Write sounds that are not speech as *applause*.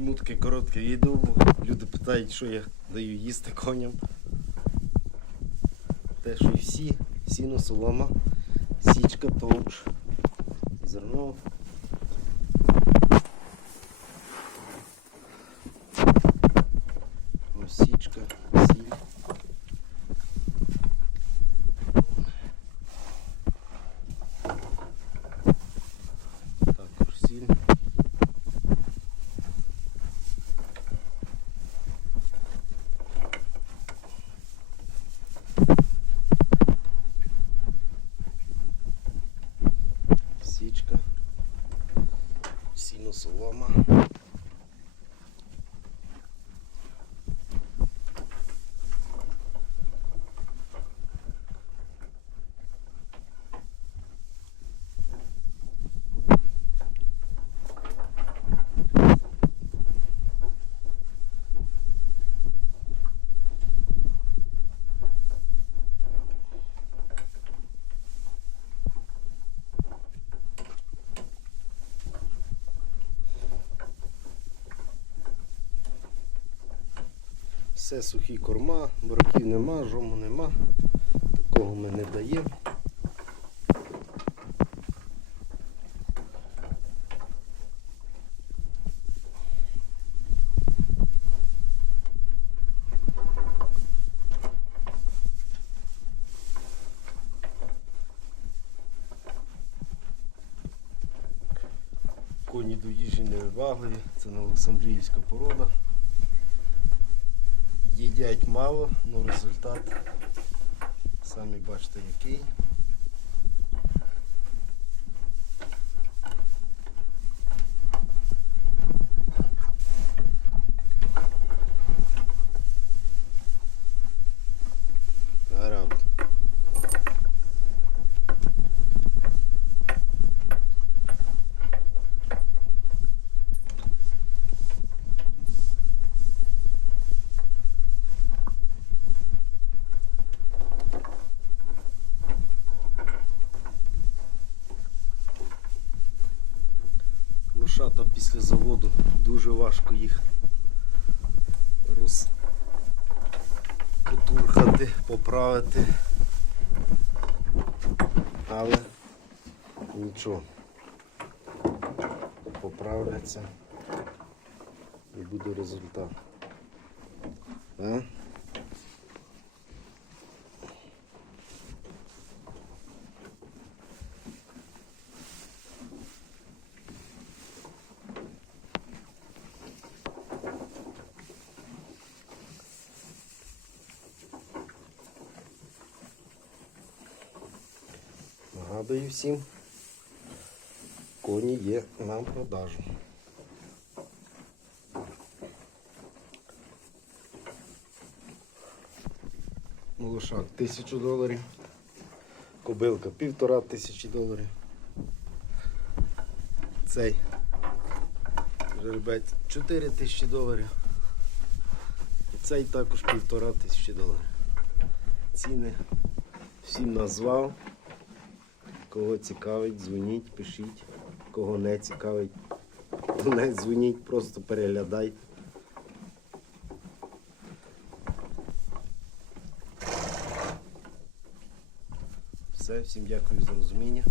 Зніму таке коротке відео, бо люди питають, що я даю їсти коням. Те, що і всі, сіно, солома, січка, товч, зерно. Ось січка, сіль. Також сіль. Січка. Сіно. Все сухі корма, бураків нема, жому нема. Такого ми не даємо. Коні до їжі не вибагливі, це Олександріївська порода їдять мало, але результат самі бачите який. Лошата після заводу дуже важко їх розпотурхати, поправити. Але нічого. Поправляться і буде результат. А? Нагадую всім, коні є на продажу. Молошак тисячу доларів, кобилка півтора тисячі доларів. Цей жеребець 4 тисячі доларів. І цей також півтора тисячі доларів. Ціни всім назвав. Кого цікавить, дзвоніть, пишіть. Кого не цікавить, *laughs* не дзвоніть, просто переглядайте. Все, всім дякую за розуміння.